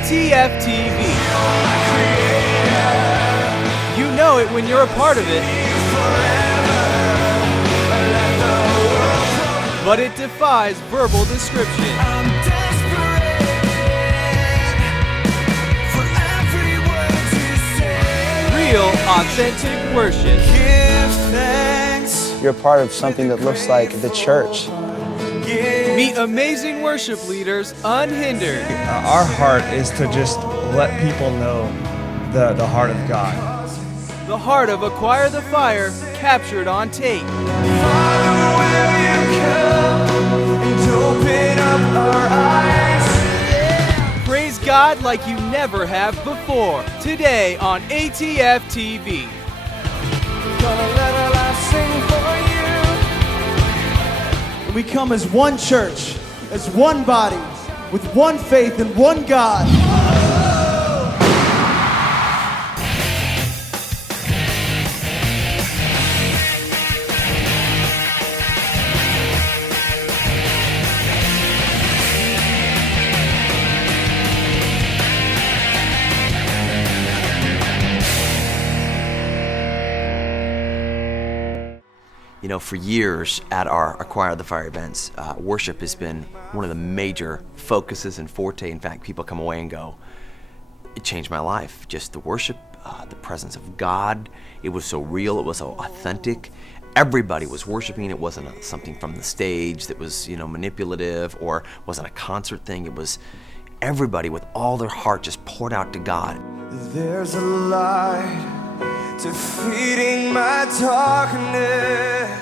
ATFtv. You know it when you're a part of it. But it defies verbal description. Real, authentic worship. You're a part of something that looks like the church. Meet amazing worship leaders, Unhindered. Our heart is to just let people know the heart of God. The heart of Acquire the Fire, captured on tape. Praise God like you never have before. Today on ATFtv. We come as one church, as one body, with one faith and one God. You know, for years at our Acquire the Fire events, worship has been one of the major focuses and forte. In fact, people come away and go, it changed my life. Just the worship, the presence of God. It was so real, it was so authentic. Everybody was worshiping. It wasn't something from the stage that was, manipulative, or wasn't a concert thing. It was everybody with all their heart just poured out to God. There's a light defeating my darkness.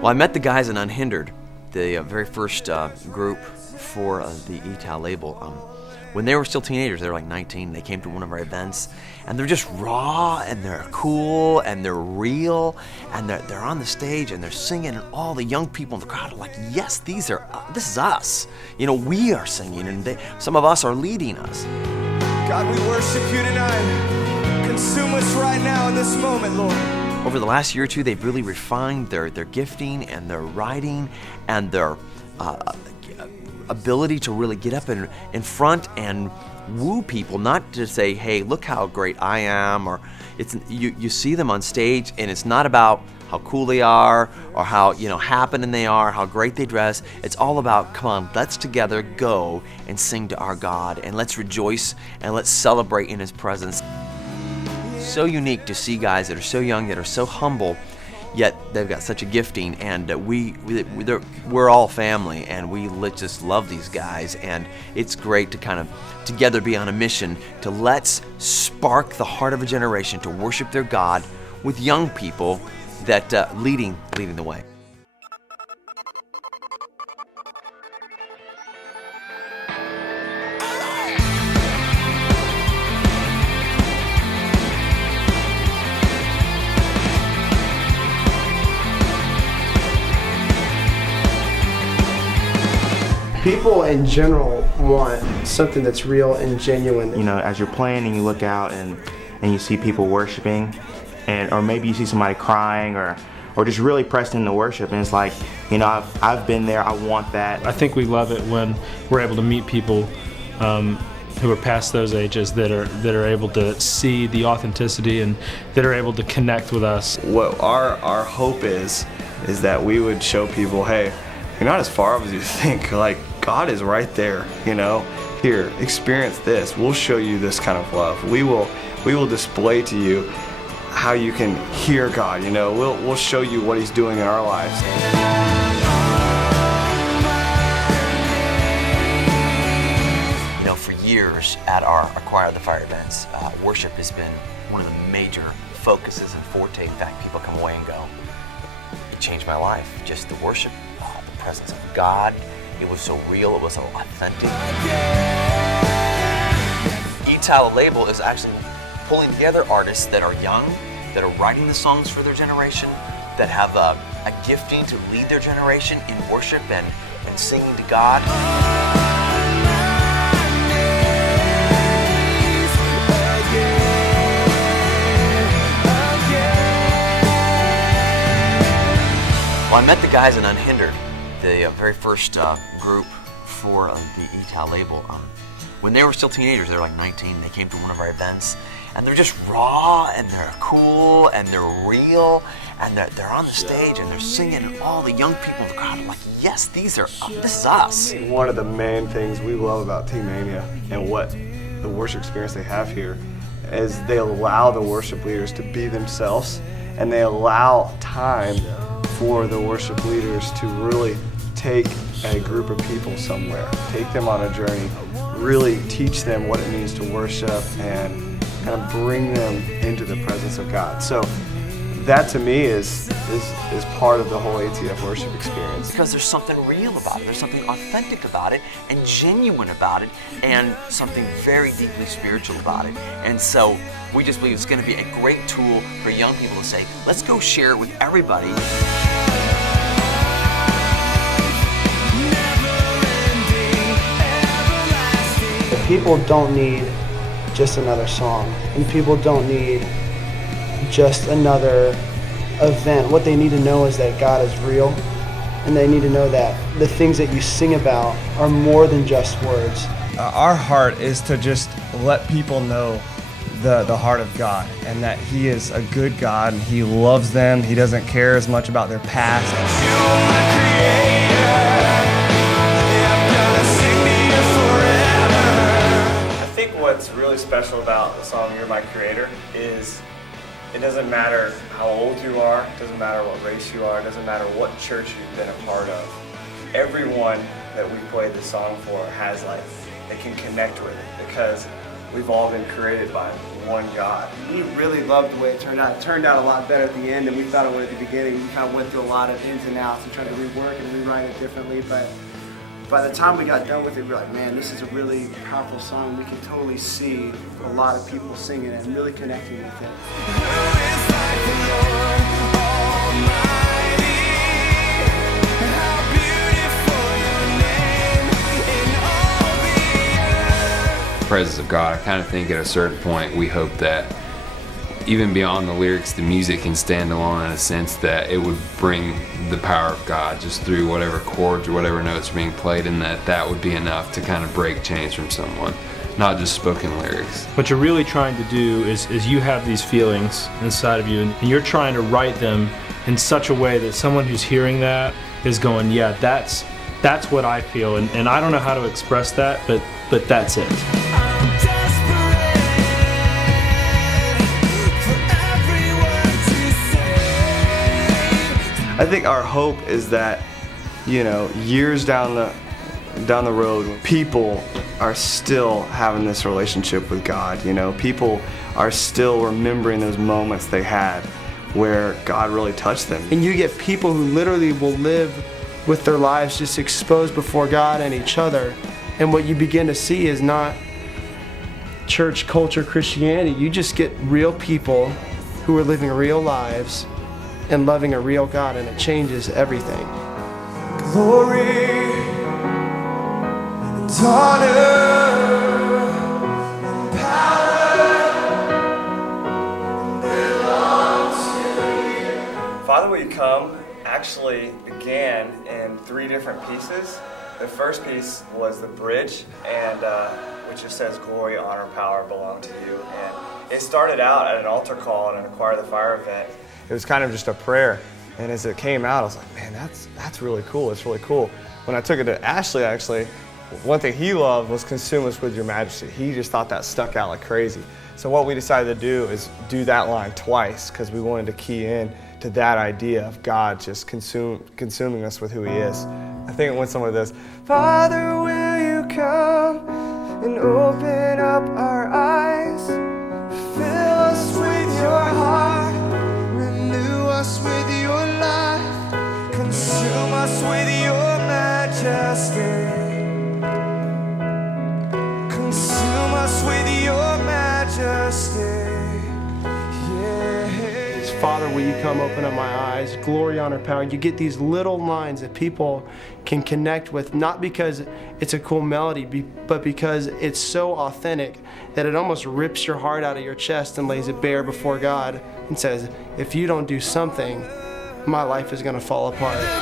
Well, I met the guys in Unhindered, the very first group for the EE-Taow label. When they were still teenagers, they were like 19, they came to one of our events, and they're just raw, and they're cool, and they're real, and they're on the stage, and they're singing, and all the young people in the crowd are like, yes, this is us. We are singing, and some of us are leading us. God, we worship you tonight. Consume us right now in this moment, Lord. Over the last year or two, they've really refined their gifting and their writing and their ability to really get up in front and woo people, not to say, hey, look how great I am, or you see them on stage, and it's not about how cool they are or how happening they are, how great they dress. It's all about, come on, let's together go and sing to our God, and let's rejoice and let's celebrate in His presence. So unique to see guys that are so young, that are so humble, yet they've got such a gifting, and we're all family, and we just love these guys, and it's great to kind of together be on a mission to let's spark the heart of a generation to worship their God with young people that leading the way. People in general want something that's real and genuine. As you're playing and you look out and you see people worshiping, or maybe you see somebody crying or just really pressed into worship, and it's like, I've been there, I want that. I think we love it when we're able to meet people who are past those ages that are able to see the authenticity and that are able to connect with us. What our hope is that we would show people, hey, you're not as far off as you think. Like, God is right there, Here, experience this. We'll show you this kind of love. We will display to you how you can hear God, We'll show you what He's doing in our lives. For years at our Acquire the Fire events, worship has been one of the major focuses and forte. In fact, people come away and go, it changed my life. Just the worship, the presence of God. It was so real, it was so authentic. EE-Taow label is actually pulling together artists that are young, that are writing the songs for their generation, that have a gifting to lead their generation in worship and singing to God. Well, I met the guys in Unhindered, the very first group for the EE-Taow label. When they were still teenagers, they were like 19, they came to one of our events, and they're just raw, and they're cool, and they're real, and they're on the stage, and they're singing, and all the young people in the crowd are like, yes, this is us. One of the main things we love about Team Mania and what the worship experience they have here is they allow the worship leaders to be themselves, and they allow time for the worship leaders to really take a group of people somewhere, take them on a journey, really teach them what it means to worship and kind of bring them into the presence of God. So that to me is part of the whole ATF worship experience. Because there's something real about it, there's something authentic about it, and genuine about it, and something very deeply spiritual about it. And so we just believe it's going to be a great tool for young people to say, let's go share it with everybody. People don't need just another song, and people don't need just another event. What they need to know is that God is real, and they need to know that the things that you sing about are more than just words. Our heart is to just let people know the heart of God, and that He is a good God, and He loves them. He doesn't care as much about their past. What's really special about the song You're My Creator is it doesn't matter how old you are, it doesn't matter what race you are, it doesn't matter what church you've been a part of. Everyone that we played the song for has they can connect with it because we've all been created by one God. We really loved the way it turned out. It turned out a lot better at the end than we thought it would at the beginning. We kind of went through a lot of ins and outs and tried to rework and rewrite it differently, but by the time we got done with it, we were like, man, this is a really powerful song. We can totally see a lot of people singing it and really connecting with it. Presence of God, I kind of think at a certain point we hope that even beyond the lyrics, the music can stand alone in a sense that it would bring the power of God just through whatever chords or whatever notes are being played, and that would be enough to kind of break chains from someone, not just spoken lyrics. What you're really trying to do is you have these feelings inside of you, and you're trying to write them in such a way that someone who's hearing that is going, yeah, that's what I feel, and I don't know how to express that, but that's it. I think our hope is that, years down the road, people are still having this relationship with God. People are still remembering those moments they had where God really touched them. And you get people who literally will live with their lives just exposed before God and each other. And what you begin to see is not church culture Christianity. You just get real people who are living real lives and loving a real God, and it changes everything. Glory and honor and power belong to you. Father, Will You Come actually began in 3 different pieces. The first piece was the bridge, and which just says glory, honor, power belong to you. And it started out at an altar call at an Acquire the Fire event. It was kind of just a prayer, and as it came out, I was like, man, that's really cool. It's really cool. When I took it to Ashley, actually, one thing he loved was consume us with your majesty. He just thought that stuck out like crazy. So what we decided to do is do that line twice because we wanted to key in to that idea of God just consuming us with who He is. I think it went somewhere like this. Father, will you come and open up our eyes? Fill us with your heart. Renew us with your life. Consume us with your majesty. Consume us with your majesty. Father, will you come open up my eyes? Glory, honor, power. You get these little lines that people can connect with, not because it's a cool melody, but because it's so authentic that it almost rips your heart out of your chest and lays it bare before God and says, if you don't do something, my life is going to fall apart.